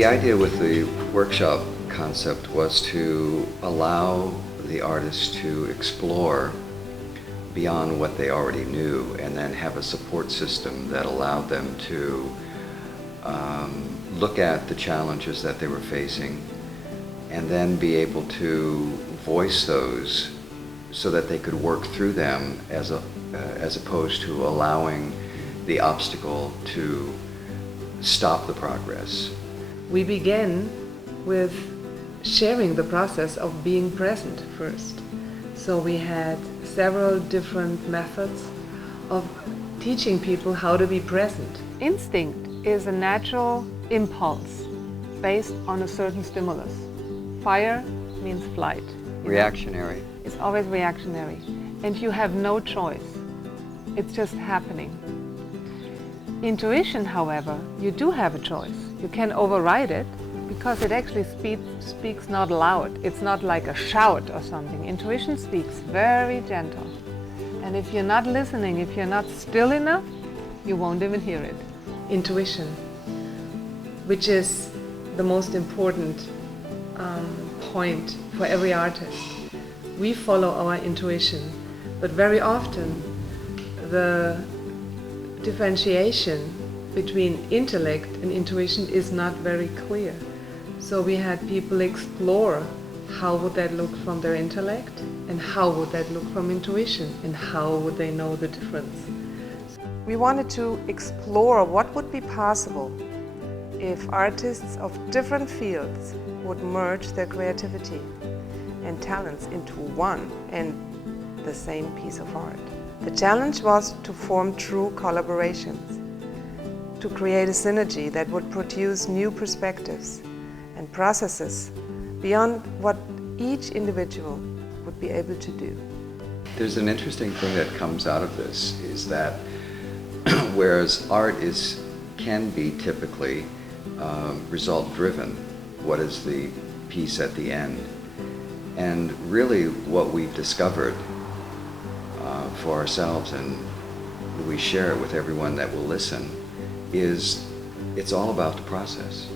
The idea with the workshop concept was to allow the artists to explore beyond what they already knew and then have a support system that allowed them to look at the challenges that they were facing and then be able to voice those so that they could work through them as opposed to allowing the obstacle to stop the progress. We began with sharing the process of being present first. So we had several different methods of teaching people how to be present. Instinct is a natural impulse based on a certain stimulus. Fire means flight. Reactionary. It's always reactionary. And you have no choice. It's just happening. Intuition, however, you do have a choice. You can override it because it actually speaks not loud. It's not like a shout or something. Intuition speaks very gentle. And if you're not listening, if you're not still enough, you won't even hear it. Intuition, which is the most important point for every artist. We follow our intuition, but very often the differentiation between intellect and intuition is not very clear. So we had people explore how would that look from their intellect and how would that look from intuition and how would they know the difference. We wanted to explore what would be possible if artists of different fields would merge their creativity and talents into one and the same piece of art. The challenge was to form true collaborations, to create a synergy that would produce new perspectives and processes beyond what each individual would be able to do. There's an interesting thing that comes out of this is that whereas art can be typically result-driven, what is the piece at the end? And really what we've discovered for ourselves, and we share it with everyone that will listen, is it's all about the process.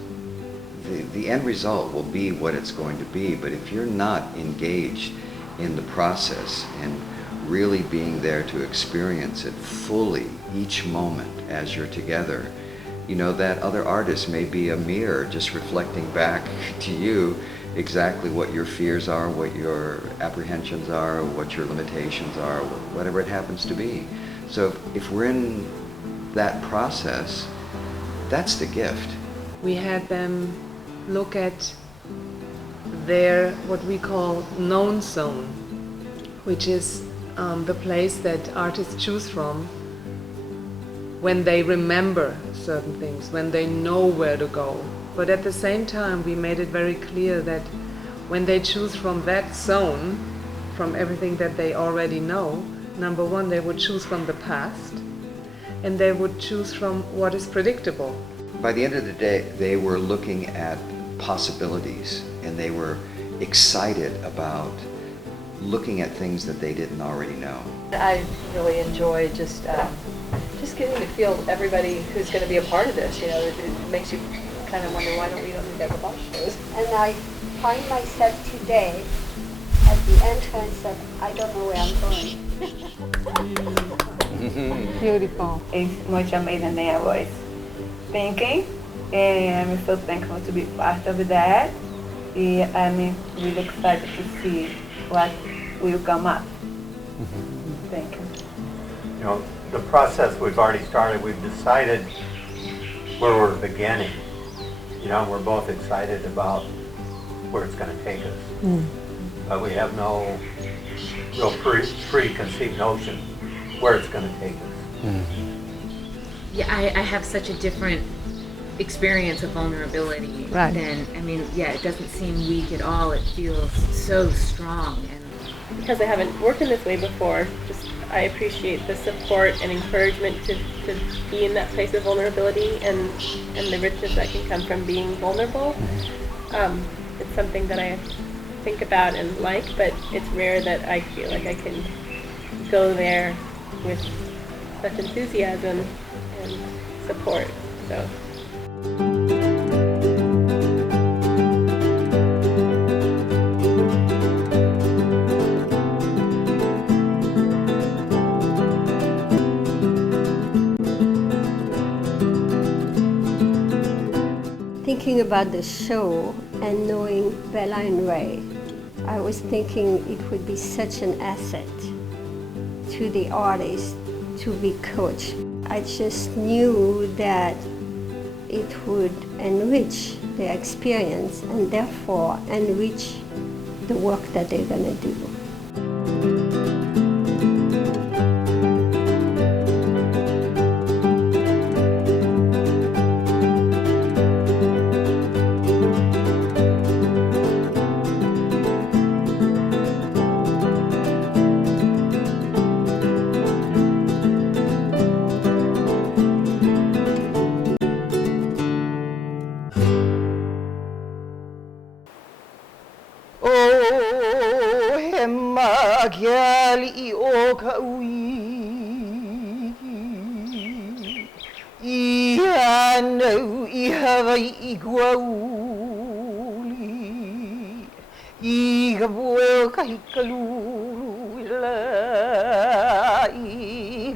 The end result will be what it's going to be, but if you're not engaged in the process and really being there to experience it fully each moment as you're together, you know, that other artist may be a mirror just reflecting back to you exactly what your fears are, what your apprehensions are, what your limitations are, whatever it happens to be. So if we're in that process, that's the gift. We had them look at their, what we call known zone, which is the place that artists choose from when they remember certain things, when they know where to go. But at the same time, we made it very clear that when they choose from that zone, from everything that they already know, number one, they would choose from the past, and they would choose from what is predictable. By the end of the day, they were looking at possibilities, and they were excited about looking at things that they didn't already know. I really enjoy just getting to feel everybody who's going to be a part of this. You know, it makes you kind of wonder, why don't we ever watch those? And I find myself today at the entrance of I don't know where I'm going. Beautiful. It's much amazing than I was thinking, and I'm so thankful to be part of that. I'm really excited to see what will come up. Thank you. You know, the process we've already started, we've decided where we're beginning. You know, we're both excited about where it's going to take us. But we have no real preconceived notion where it's going to take us. Yeah, I have such a different experience of vulnerability than, I mean, yeah, it doesn't seem weak at all. It feels so strong. And because I haven't worked in this way before, I appreciate the support and encouragement to be in that place of vulnerability and the richness that can come from being vulnerable. It's something that I think about and like, but it's rare that I feel like I can go there with such enthusiasm and support. So. thinking about the show and knowing Bella and Ray, I was thinking it would be such an asset to the artist to be coached. I just knew that it would enrich their experience and therefore enrich the work that they're going to do. Gabielle o Kaui I know I Hawaii Guauli I Gabielle Kahikalulu I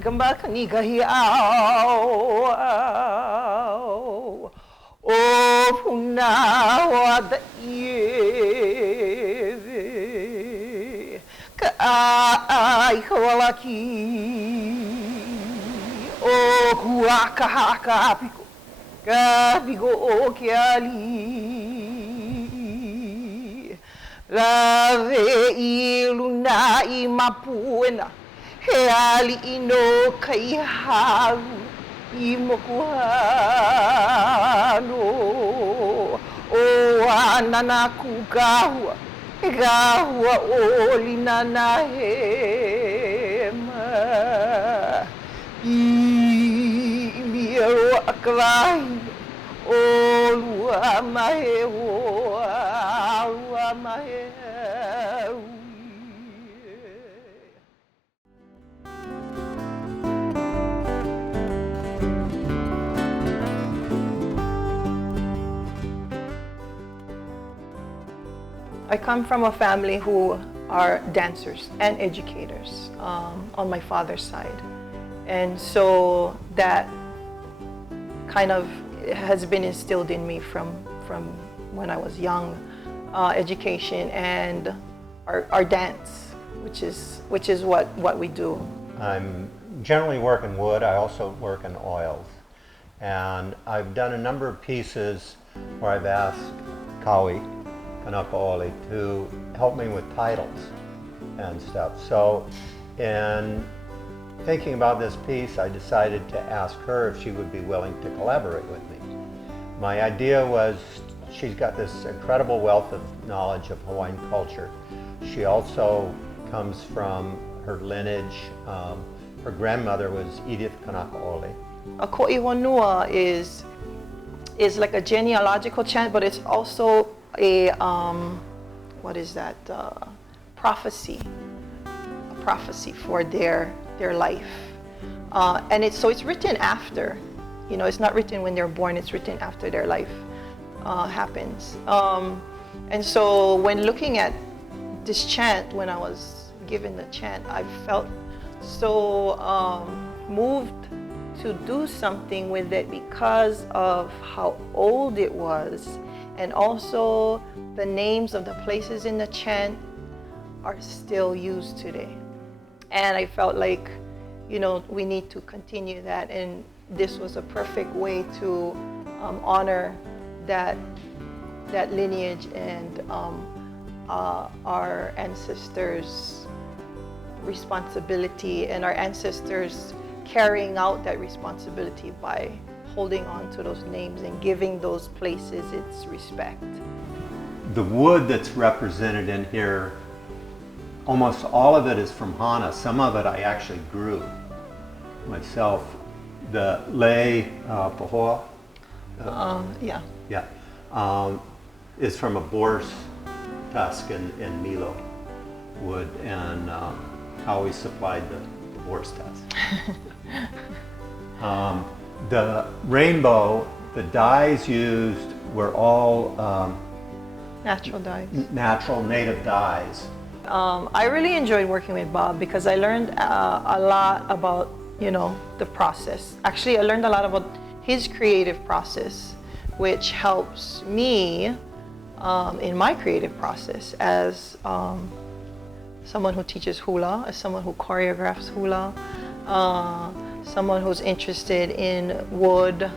Gamakani Kahiao O Puna Wada Ai kawalaki o kuaka haka piko ka bigo o kiali la ve iluna I mapuena he ali ino kai haru I mokuhano o anana kukahua Gahua olina na hema I miero akwai olua mahe olua mahe I come from a family who are dancers and educators on my father's side. And so that kind of has been instilled in me from when I was young, education and our dance, which is what we do. I'm generally work in wood. I also work in oils. And I've done a number of pieces where I've asked Kaui Kanakaole to help me with titles and stuff. So in thinking about this piece, I decided to ask her if she would be willing to collaborate with me. My idea was she's got this incredible wealth of knowledge of Hawaiian culture. She also comes from her lineage. Her grandmother was Edith Kanakaole. A ko'i honua is like a genealogical chant, but it's also a prophecy for their life, and it's written after, it's not written when they're born, it's written after their life happens, and so when looking at this chant, when I was given the chant, I felt so moved to do something with it because of how old it was. And also the names of the places in the chant are still used today. And I felt like, we need to continue that. And this was a perfect way to honor that lineage and our ancestors' responsibility and our ancestors carrying out that responsibility by holding on to those names and giving those places its respect. The wood that's represented in here, almost all of it is from Hana. Some of it I actually grew myself. The lei pahoa, is from a boar's tusk in Milo wood, and Kaui supplied the boar's tusk. The rainbow, the dyes used were all natural dyes. Natural, native dyes. I really enjoyed working with Bob because I learned a lot about, the process. Actually, I learned a lot about his creative process which helps me in my creative process as someone who teaches hula, as someone who choreographs hula, someone who's interested in wood.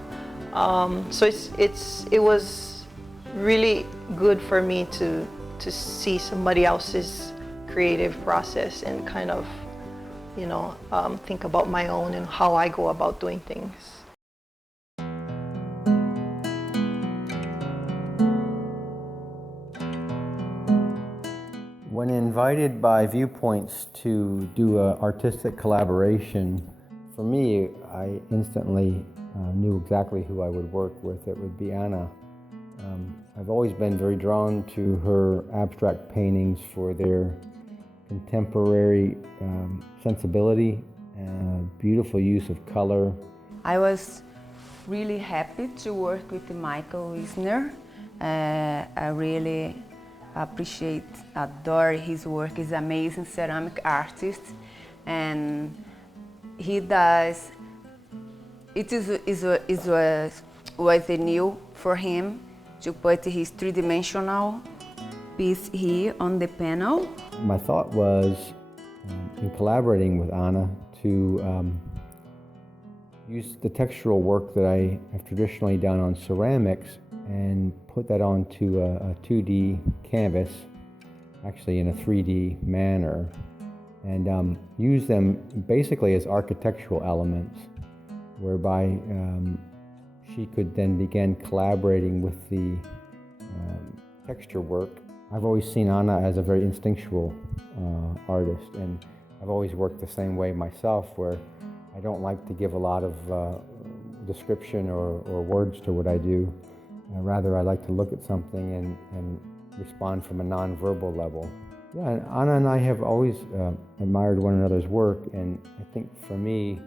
So it was really good for me to see somebody else's creative process and kind of, think about my own and how I go about doing things. When invited by Viewpoints to do an artistic collaboration, for me, I instantly knew exactly who I would work with. It would be Anna. I've always been very drawn to her abstract paintings for their contemporary sensibility and beautiful use of color. I was really happy to work with Michael Wisner. I really adore his work. He's an amazing ceramic artist, and he does. Was new for him to put his three-dimensional piece here on the panel. My thought was, in collaborating with Anna, to use the textural work that I have traditionally done on ceramics and put that onto a 2D canvas, actually in a 3D manner, and use them basically as architectural elements, whereby she could then begin collaborating with the texture work. I've always seen Anna as a very instinctual artist, and I've always worked the same way myself, where I don't like to give a lot of description or words to what I do. Rather, I like to look at something and respond from a non-verbal level. Yeah, and Anna and I have always admired one another's work, and I think for me,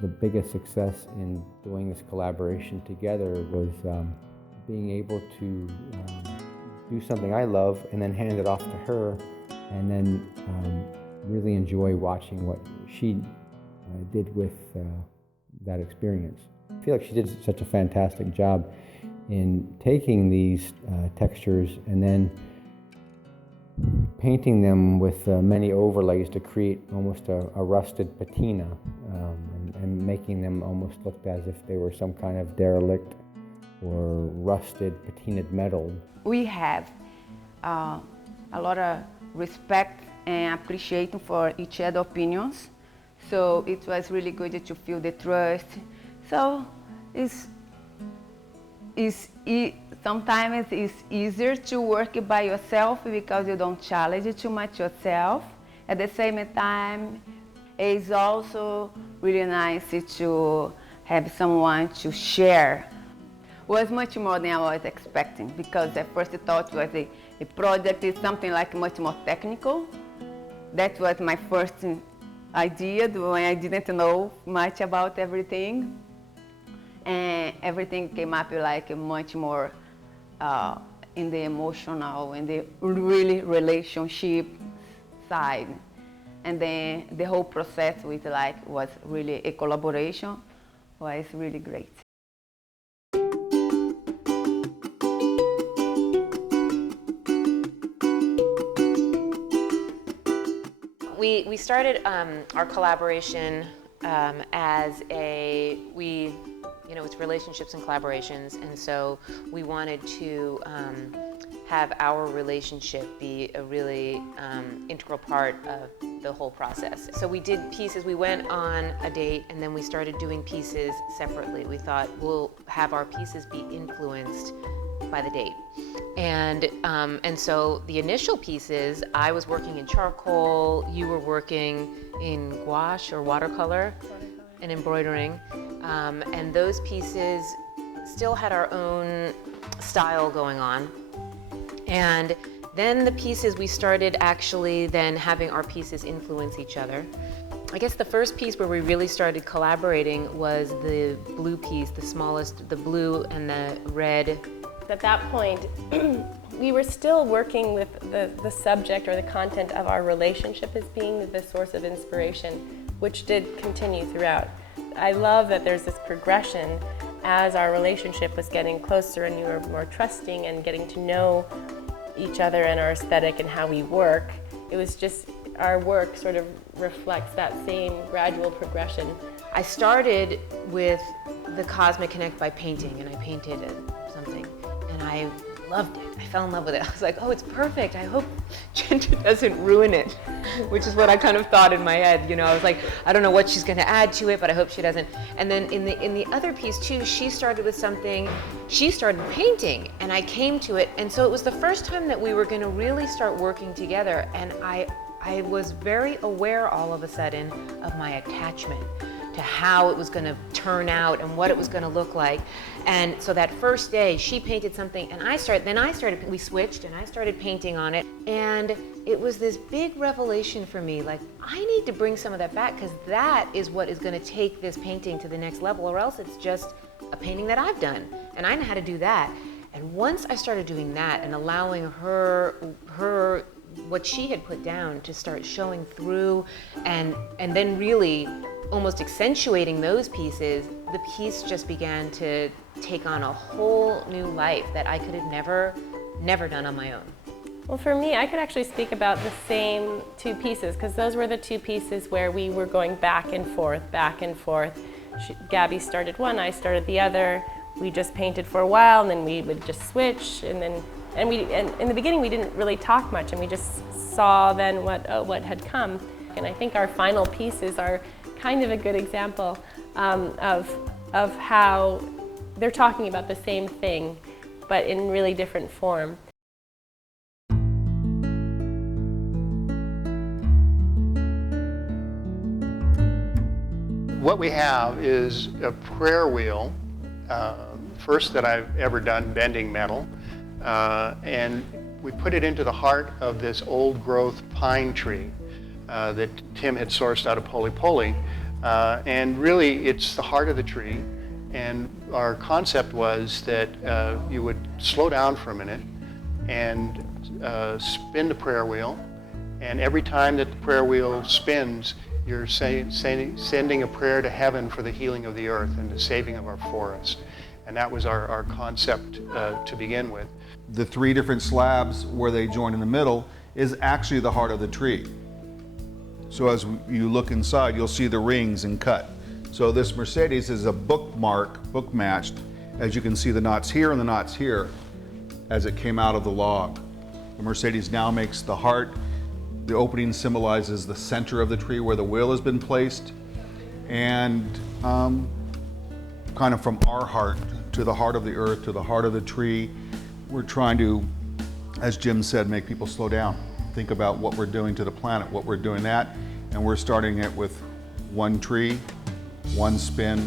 the biggest success in doing this collaboration together was being able to do something I love and then hand it off to her, and then really enjoy watching what she did with that experience. I feel like she did such a fantastic job in taking these textures and then painting them with many overlays to create almost a rusted patina, and making them almost look as if they were some kind of derelict or rusted patinaed metal. We have a lot of respect and appreciation for each other's opinions, so it was really good to feel the trust. So sometimes it's easier to work by yourself because you don't challenge too much yourself. At the same time, it's also really nice to have someone to share. It was much more than I was expecting, because at first I thought it was a project is something like much more technical. That was my first idea when I didn't know much about everything. And everything came up like much more in the emotional and the really relationship side. And then the whole process was really a collaboration, was really great. We started our collaboration as it's relationships and collaborations, and so we wanted to have our relationship be a really integral part of the whole process. So we did pieces, we went on a date, and then we started doing pieces separately. We thought we'll have our pieces be influenced by the date. And so the initial pieces, I was working in charcoal, you were working in gouache or watercolor and embroidering. And those pieces still had our own style going on. And then the pieces, we started actually then having our pieces influence each other. I guess the first piece where we really started collaborating was the blue piece, the smallest, the blue and the red. At that point, we were still working with the subject or the content of our relationship as being the source of inspiration, which did continue throughout. I love that there's this progression as our relationship was getting closer and we were more trusting and getting to know each other and our aesthetic and how we work, it was just, our work sort of reflects that same gradual progression. I started with the Cosmic Connect by painting, and I painted something, and I loved it. I fell in love with it. I was like, oh, it's perfect. I hope Chenta doesn't ruin it, which is what I kind of thought in my head. You know, I was like, I don't know what she's going to add to it, but I hope she doesn't. And then in the other piece too, she started with something. She started painting, and I came to it, and so it was the first time that we were going to really start working together. And I was very aware all of a sudden of my attachment to how it was going to turn out and what it was going to look like. And so that first day, she painted something, and we switched, and I started painting on it. And it was this big revelation for me, like, I need to bring some of that back, because that is what is going to take this painting to the next level, or else it's just a painting that I've done, and I know how to do that. And once I started doing that and allowing her what she had put down to start showing through, and then really almost accentuating those pieces, the piece just began to take on a whole new life that I could have never done on my own. Well, for me, I could actually speak about the same two pieces, because those were the two pieces where we were going back and forth. Gabby started one, I started the other. We just painted for a while, and then we would just switch, and in the beginning we didn't really talk much, and we just saw then what had come. And I think our final pieces are kind of a good example of how they're talking about the same thing, but in really different form. What we have is a prayer wheel, first that I've ever done bending metal, and we put it into the heart of this old growth pine tree that Tim had sourced out of Poli. And really it's the heart of the tree, and our concept was that you would slow down for a minute and spin the prayer wheel, and every time that the prayer wheel spins, you're sending a prayer to heaven for the healing of the earth and the saving of our forest. And that was our concept to begin with. The three different slabs where they join in the middle is actually the heart of the tree. So as you look inside, you'll see the rings and cut. So this Mercedes is a book matched, as you can see the knots here and the knots here as it came out of the log. The Mercedes now makes the heart. The opening symbolizes the center of the tree where the wheel has been placed. And kind of from our heart to the heart of the earth, to the heart of the tree, we're trying to, as Jim said, make people slow down. Think about what we're doing to the planet, what we're doing that, and we're starting it with one tree, one spin,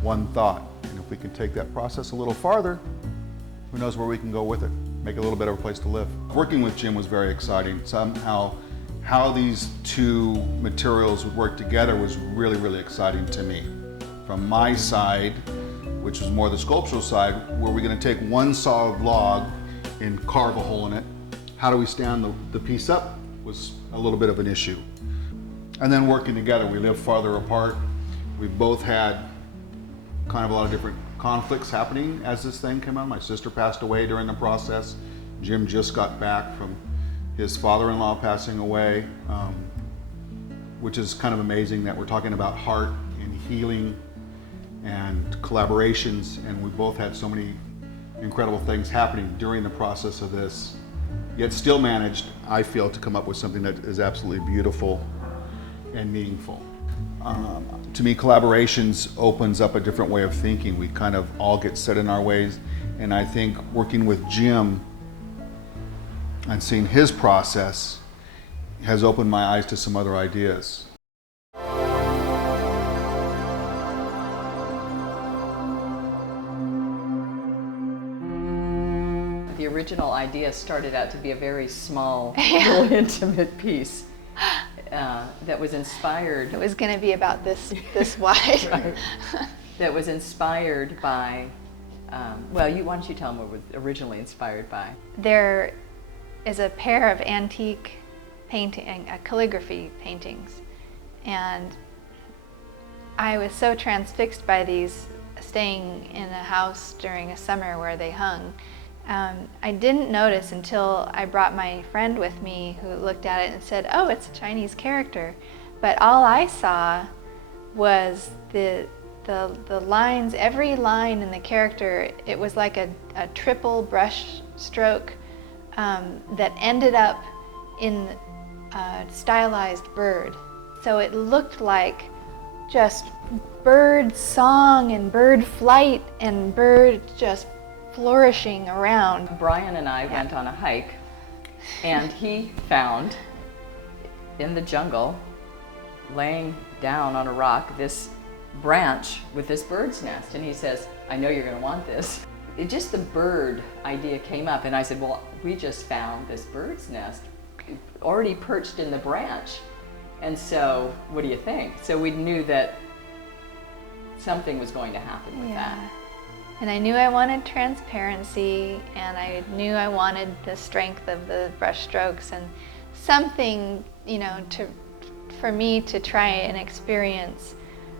one thought. And if we can take that process a little farther, who knows where we can go with it, make it a little better place to live. Working with Jim was very exciting. Somehow, how these two materials would work together was really, really exciting to me. From my side, which was more the sculptural side, were we going to take one solid log and carve a hole in it? How do we stand the piece up was a little bit of an issue. And then working together, we live farther apart. We both had kind of a lot of different conflicts happening as this thing came out. My sister passed away during the process. Jim just got back from his father-in-law passing away, which is kind of amazing that we're talking about heart and healing and collaborations, and we both had so many incredible things happening during the process of this, yet still managed, I feel, to come up with something that is absolutely beautiful and meaningful. To me, collaborations opens up a different way of thinking. We kind of all get set in our ways, and I think working with Jim and seeing his process has opened my eyes to some other ideas. The original idea started out to be a very small, little intimate piece that was inspired. It was going to be about this wide. Right. That was inspired by, why don't you tell them what it was originally inspired by? There is a pair of antique calligraphy paintings, and I was so transfixed by these staying in a house during a summer where they hung. I didn't notice until I brought my friend with me who looked at it and said, "Oh, it's a Chinese character." But all I saw was the lines, every line in the character, it was like a triple brush stroke that ended up in a stylized bird. So it looked like just bird song and bird flight and bird just flourishing around. Brian and I went on a hike, and he found in the jungle, laying down on a rock, this branch with this bird's nest. And he says, "I know you're going to want this." It just, the bird idea came up, and I said, "Well, we just found this bird's nest already perched in the branch. And so, what do you think?" So we knew that something was going to happen with that. And I knew I wanted transparency, and I knew I wanted the strength of the brush strokes and something, you know, for me to try and experience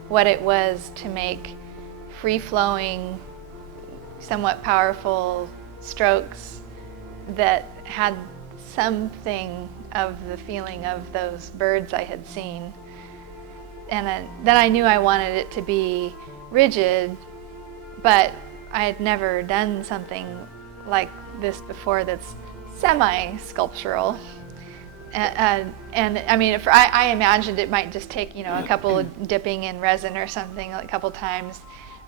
what it was to make free-flowing, somewhat powerful strokes that had something of the feeling of those birds I had seen. And then I knew I wanted it to be rigid, but I had never done something like this before that's semi-sculptural. And I mean, I imagined it might just take, you know, a couple of dipping in resin or something, like a couple times,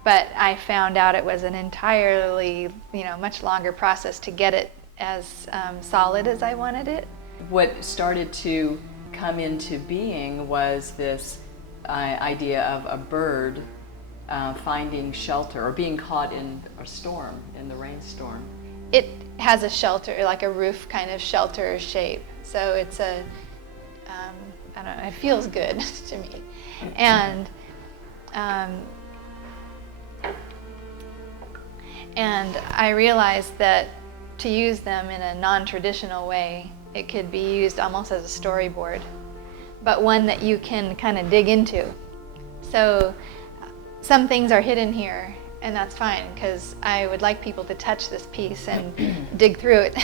but I found out it was an entirely, you know, much longer process to get it as solid as I wanted it. What started to come into being was this idea of a bird finding shelter or being caught in a storm, in the rainstorm. It has a shelter, like a roof kind of shelter shape. So it's I don't know, it feels good to me. And I realized that to use them in a non-traditional way, it could be used almost as a storyboard, but one that you can kind of dig into. So some things are hidden here, and that's fine, because I would like people to touch this piece and dig through it.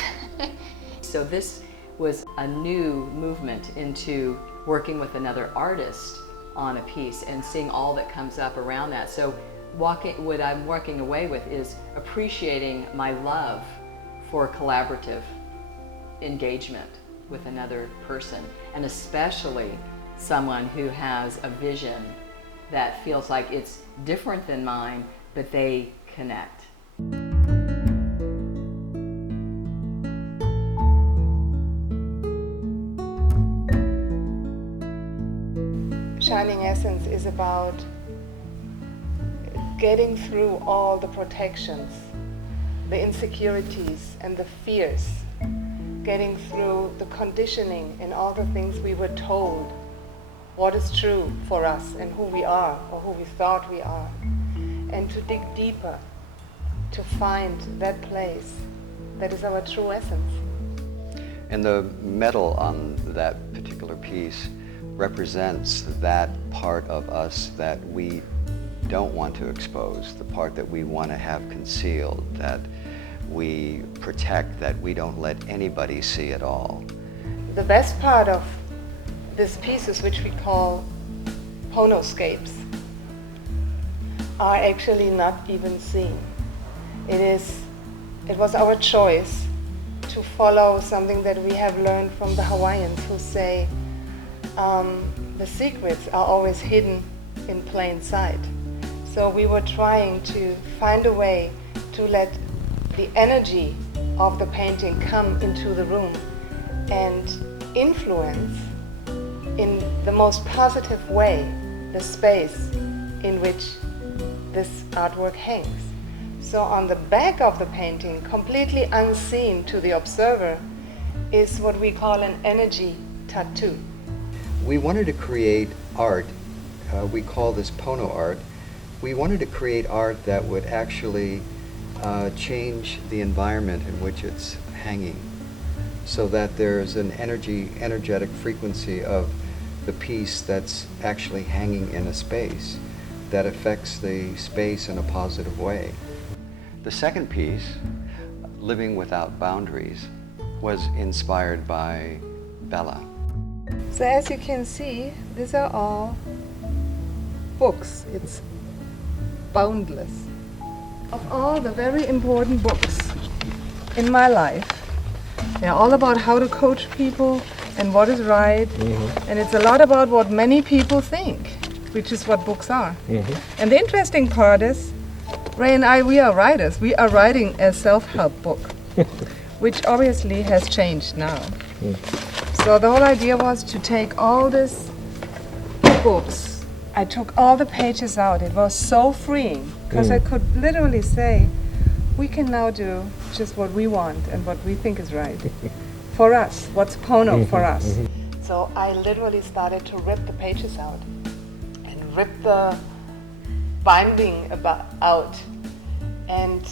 So this was a new movement into working with another artist on a piece and seeing all that comes up around that. So what I'm walking away with is appreciating my love for collaborative engagement with another person, and especially someone who has a vision that feels like it's different than mine, but they connect. Shining Essence is about getting through all the protections, the insecurities and the fears, getting through the conditioning and all the things we were told, what is true for us and who we are or who we thought we are, and to dig deeper, to find that place that is our true essence. And the metal on that particular piece represents that part of us that we don't want to expose, the part that we want to have concealed, that we protect, that we don't let anybody see at all. The best part of these pieces, which we call Ponoscapes, are actually not even seen. It was our choice to follow something that we have learned from the Hawaiians, who say the secrets are always hidden in plain sight. So we were trying to find a way to let the energy of the painting come into the room and influence in the most positive way the space in which this artwork hangs. So on the back of the painting, completely unseen to the observer, is what we call an energy tattoo. We wanted to create art, we call this Pono art. We wanted to create art that would actually change the environment in which it's hanging, so that there's an energetic frequency of the piece that's actually hanging in a space that affects the space in a positive way. The second piece, Living Without Boundaries, was inspired by Bella. So as you can see, these are all books. It's boundless. Of all the very important books in my life, they're all about how to coach people and what is right. And it's a lot about what many people think, which is what books are. And the interesting part is, Ray and I, we are writers. We are writing a self-help book, which obviously has changed now. So the whole idea was to take all these books. I took all the pages out. It was so freeing because I could literally say, we can now do just what we want and what we think is right. For us, what's Pono for us? So I literally started to rip the pages out and rip the binding out. And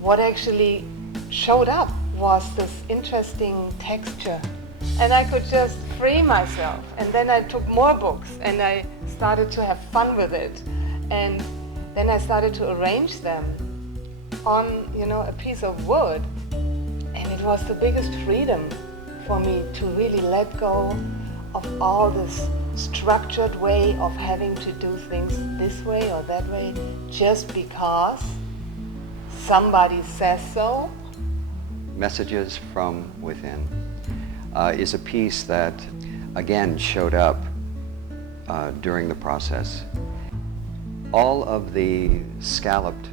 what actually showed up was this interesting texture. And I could just free myself. And then I took more books and I started to have fun with it. And then I started to arrange them on, a piece of wood. And it was the biggest freedom for me to really let go of all this structured way of having to do things this way or that way just because somebody says so. Messages from Within is a piece that, again, showed up during the process. All of the scalloped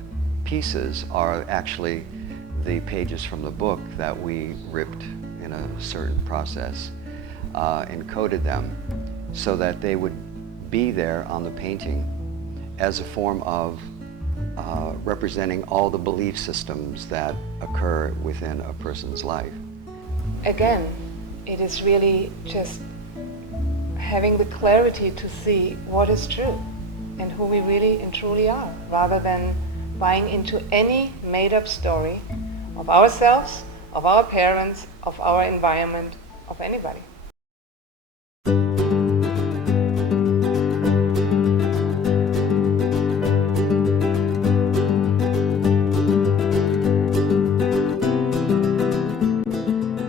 pieces are actually the pages from the book that we ripped in a certain process, encoded them so that they would be there on the painting as a form of representing all the belief systems that occur within a person's life. Again, it is really just having the clarity to see what is true and who we really and truly are, rather than buying into any made-up story of ourselves, of our parents, of our environment, of anybody.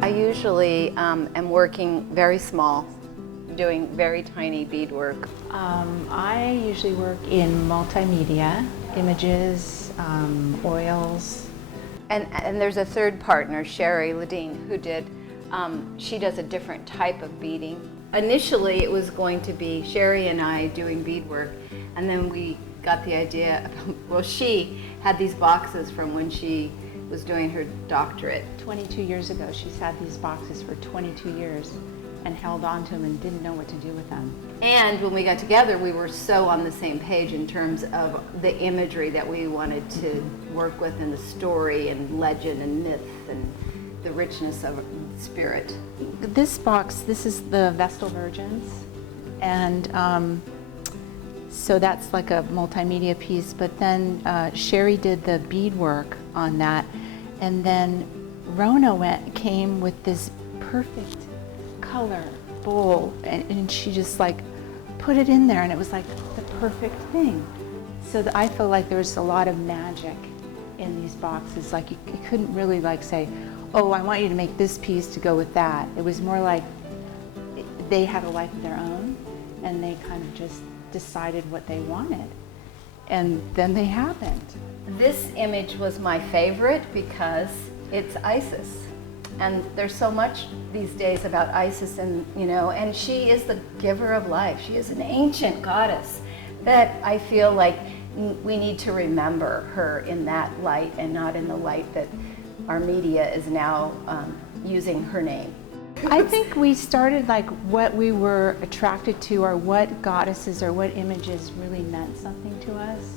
I usually am working very small, doing very tiny beadwork. I usually work in multimedia, images, oils. And there's a third partner, Sharie Liden, who she does a different type of beading. Initially it was going to be Sharie and I doing beadwork, and then we got the idea, well, she had these boxes from when she was doing her doctorate. 22 years ago, she's had these boxes for 22 years and held on to them and didn't know what to do with them. And when we got together, we were so on the same page in terms of the imagery that we wanted to work with, and the story and legend and myth and the richness of spirit. This box, this is the Vestal Virgins, and so that's like a multimedia piece, but then Sharie did the beadwork on that, and then Rona came with this perfect color bowl, and she just like put it in there, and it was like the perfect thing. So I feel like there's a lot of magic in these boxes. Like you couldn't really like say, oh, I want you to make this piece to go with that. It was more like they had a life of their own, and they kind of just decided what they wanted, and then they happened. This image was my favorite because it's Isis. And there's so much these days about Isis, and and she is the giver of life. She is an ancient goddess that I feel like we need to remember her in that light, and not in the light that our media is now using her name. I think we started like what we were attracted to, or what goddesses or what images really meant something to us.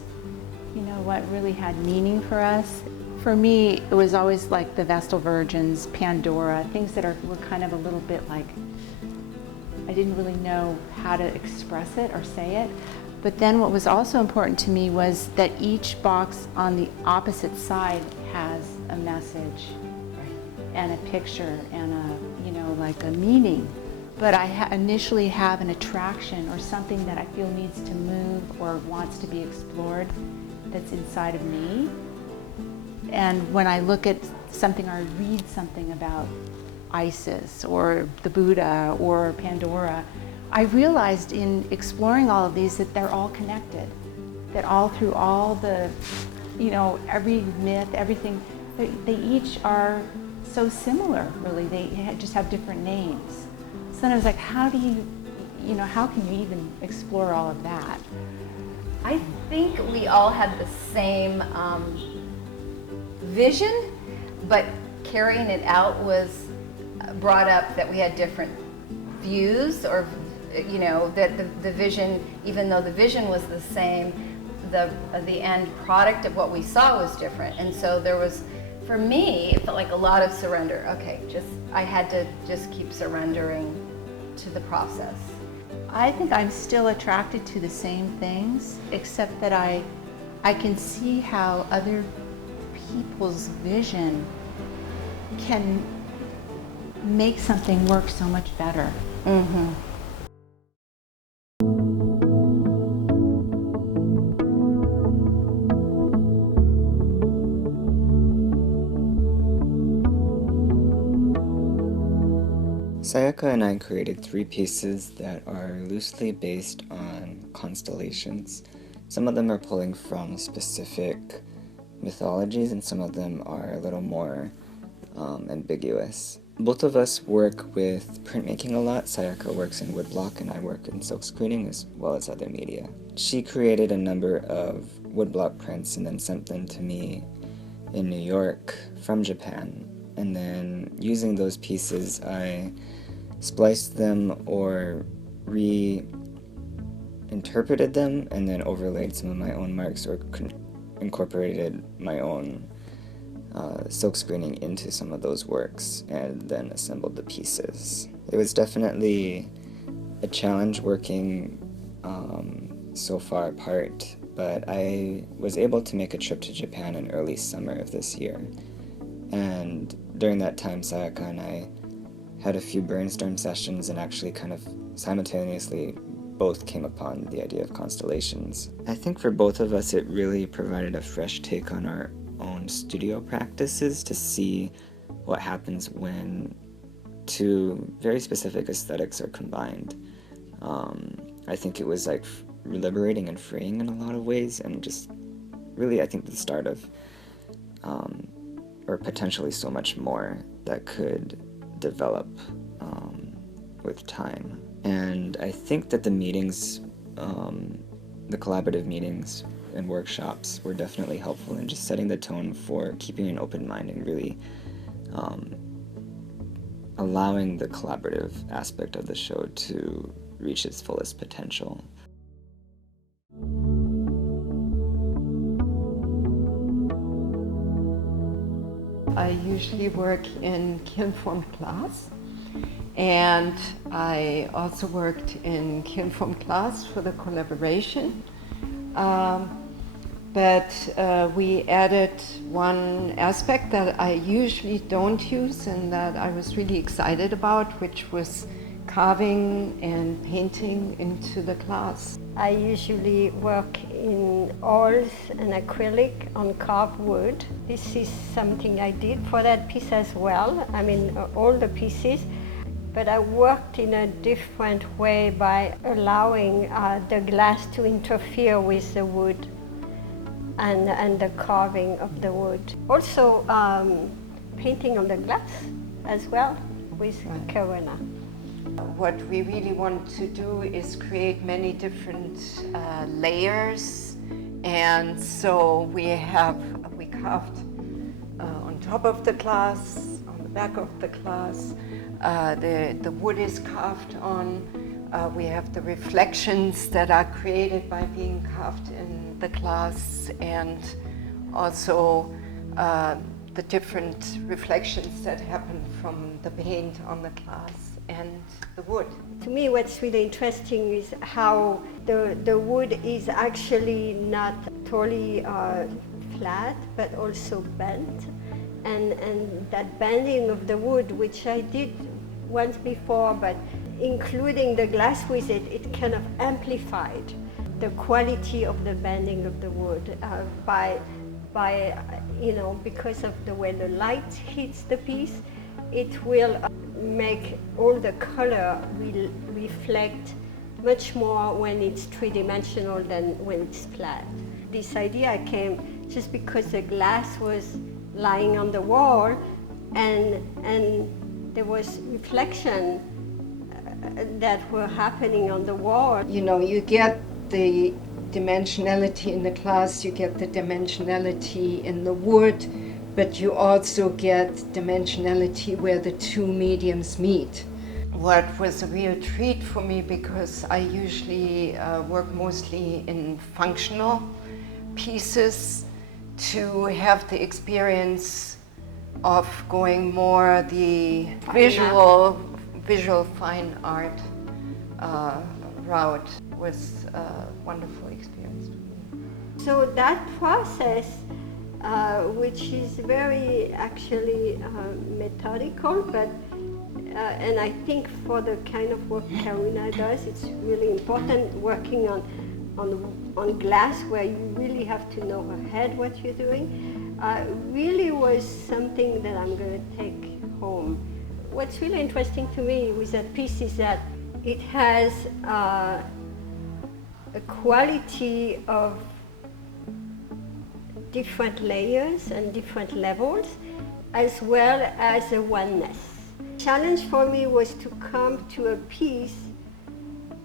What really had meaning for us. For me, it was always like the Vestal Virgins, Pandora, things that were kind of a little bit like, I didn't really know how to express it or say it. But then what was also important to me was that each box on the opposite side has a message and a picture and like a meaning but I initially have an attraction or something that I feel needs to move or wants to be explored that's inside of me. And when I look at something or read something about Isis or the Buddha or Pandora, I realized in exploring all of these that they're all connected, that all through all the, every myth, everything, they each are so similar, really. They just have different names. So then I was like, how can you even explore all of that? I think we all had the same vision, but carrying it out was brought up that we had different views, or that the vision, even though the vision was the same, the end product of what we saw was different. And so there was, for me, it felt like a lot of surrender. Okay, I had to just keep surrendering to the process. I think I'm still attracted to the same things, except that I can see how other people's vision can make something work so much better. Mm-hmm. Sayaka and I created 3 pieces that are loosely based on constellations. Some of them are pulling from specific mythologies, and some of them are a little more ambiguous. Both of us work with printmaking a lot. Sayaka works in woodblock and I work in silk screening as well as other media. She created a number of woodblock prints and then sent them to me in New York from Japan. And then using those pieces, I spliced them or reinterpreted them and then overlaid some of my own marks or incorporated my own silk screening into some of those works and then assembled the pieces. It was definitely a challenge working so far apart, but I was able to make a trip to Japan in early summer of this year. And during that time, Sayaka and I had a few brainstorm sessions and actually kind of simultaneously both came upon the idea of constellations. I think for both of us it really provided a fresh take on our own studio practices to see what happens when 2 very specific aesthetics are combined. I think it was like liberating and freeing in a lot of ways, and just really I think the start of or potentially so much more that could develop with time. And I think that the meetings, the collaborative meetings and workshops were definitely helpful in just setting the tone for keeping an open mind and really allowing the collaborative aspect of the show to reach its fullest potential. I usually work in Kinform class, and I also worked in Kinform class for the collaboration. But we added one aspect that I usually don't use and that I was really excited about, which was carving and painting into the class. I usually work in oils and acrylic on carved wood. This is something I did for that piece as well. I mean, all the pieces. But I worked in a different way by allowing the glass to interfere with the wood and the carving of the wood. Also painting on the glass as well with Karuna. What we really want to do is create many different layers, and so we carved on top of the glass, on the back of the glass. The wood is carved on. We have the reflections that are created by being carved in the glass, and also the different reflections that happen from the paint on the glass and the wood. To me, what's really interesting is how the wood is actually not totally flat, but also bent. And that bending of the wood, which I did once before, but including the glass with it, it kind of amplified the quality of the bending of the wood by because of the way the light hits the piece, it will make all the color will reflect much more when it's three-dimensional than when it's flat. This idea came just because the glass was lying on the wall and there was reflection that were happening on the wall. You get the dimensionality in the glass, you get the dimensionality in the wood, but you also get dimensionality where the two mediums meet. What was a real treat for me, because I usually work mostly in functional pieces, to have the experience of going more the visual fine art route was a wonderful experience for me. So that process, which is very actually methodical, but and I think for the kind of work Karuna does, it's really important working on glass where you really have to know ahead what you're doing. Really was something that I'm going to take home. What's really interesting to me with that piece is that it has a quality of different layers and different levels, as well as a oneness. The challenge for me was to come to a piece,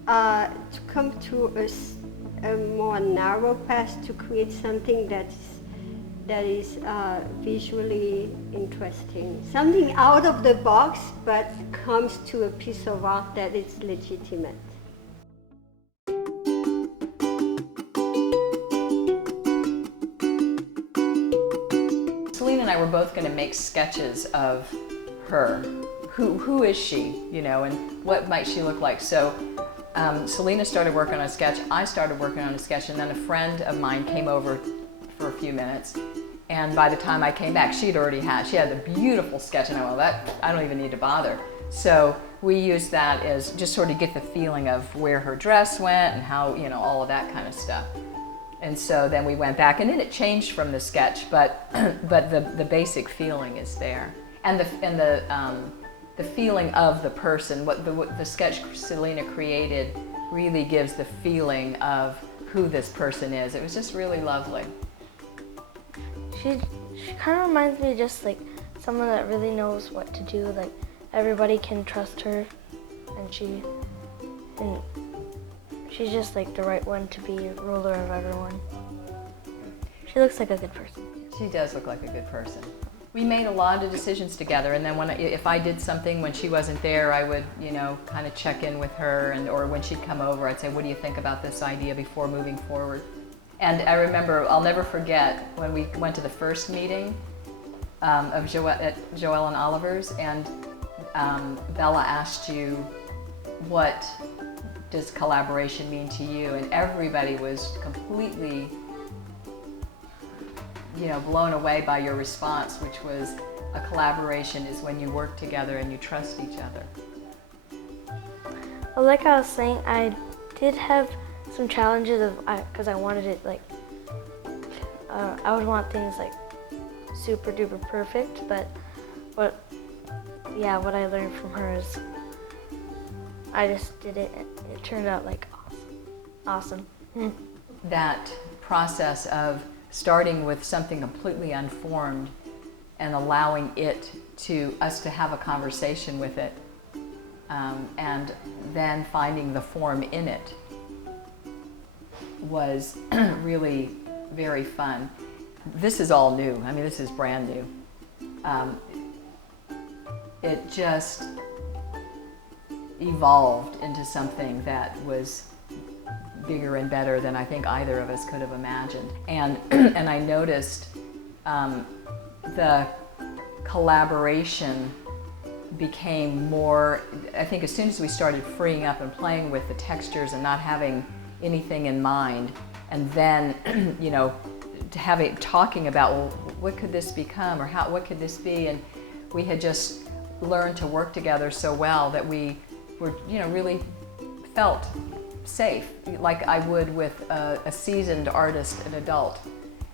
to come to a more narrow path to create something that is visually interesting. Something out of the box, but comes to a piece of art that is legitimate. Celina and I were both going to make sketches of her. Who is she, and what might she look like? So Celina started working on a sketch, I started working on a sketch, and then a friend of mine came over for a few minutes. And by the time I came back, she had a beautiful sketch, and I went, well, I don't even need to bother. So we used that as just sort of get the feeling of where her dress went and how, all of that kind of stuff. And so then we went back, and then it changed from the sketch, but the basic feeling is there. And the feeling of the person, what the sketch Celina created really gives the feeling of who this person is. It was just really lovely. She kind of reminds me of just like someone that really knows what to do. Like everybody can trust her, and she's just like the right one to be ruler of everyone. She looks like a good person. She does look like a good person. We made a lot of decisions together, and then if I did something when she wasn't there, I would, kind of check in with her, or when she'd come over, I'd say, what do you think about this idea before moving forward? And I remember, I'll never forget, when we went to the first meeting of Joëlle and Oliver's, and Bella asked you, what does collaboration mean to you? And everybody was completely blown away by your response, which was a collaboration is when you work together and you trust each other. Well, like I was saying, I did have some challenges because I wanted it I would want things like super duper perfect, but what I learned from her is I just did it and it turned out like awesome. That process of starting with something completely unformed and allowing us to have a conversation with it, and then finding the form in it was really very fun. This is all new. I mean, this is brand new. It just evolved into something that was bigger and better than I think either of us could have imagined. And I noticed the collaboration became more, I think as soon as we started freeing up and playing with the textures and not having anything in mind, and then talking about, well, what could this become, or what could this be? And we had just learned to work together so well that we were, really felt safe, like I would with a seasoned artist, an adult.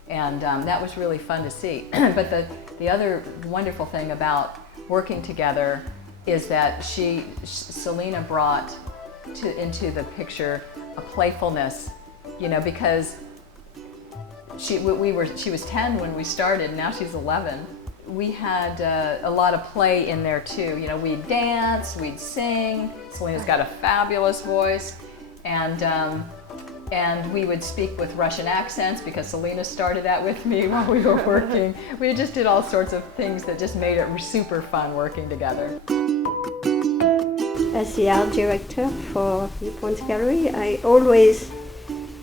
And that was really fun to see. But the other wonderful thing about working together is that Celina brought into the picture a playfulness, because she was 10 when we started, now she's 11. We had a lot of play in there too. We'd dance, we'd sing. Celina's got a fabulous voice, and we would speak with Russian accents because Celina started that with me while we were working. We just did all sorts of things that just made it super fun working together. As the art director for Viewpoints Gallery, I always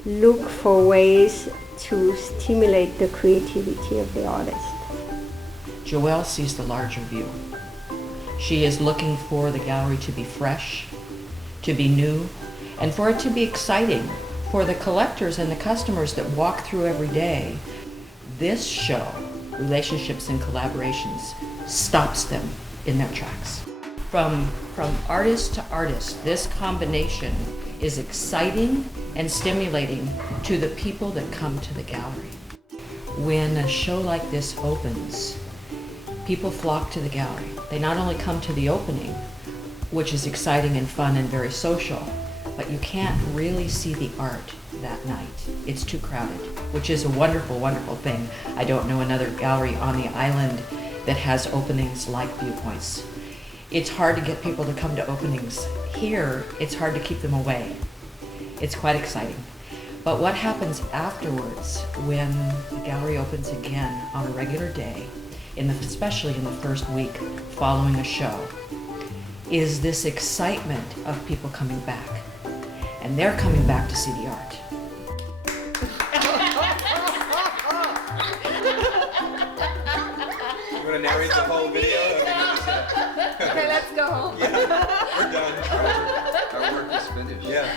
look for ways to stimulate the creativity of the artist. Joëlle sees the larger view. She is looking for the gallery to be fresh, to be new, and for it to be exciting for the collectors and the customers that walk through every day. This show, Relationships and Collaborations, stops them in their tracks. From artist to artist, this combination is exciting and stimulating to the people that come to the gallery. When a show like this opens, people flock to the gallery. They not only come to the opening, which is exciting and fun and very social, but you can't really see the art that night. It's too crowded, which is a wonderful, wonderful thing. I don't know another gallery on the island that has openings like Viewpoints. It's hard to get people to come to openings. Here, it's hard to keep them away. It's quite exciting. But what happens afterwards when the gallery opens again on a regular day, especially in the first week following a show, is this excitement of people coming back. And they're coming back to see the art. You want to narrate the whole video? Okay, let's go home. Yeah, we're done. Our work is finished. Yeah.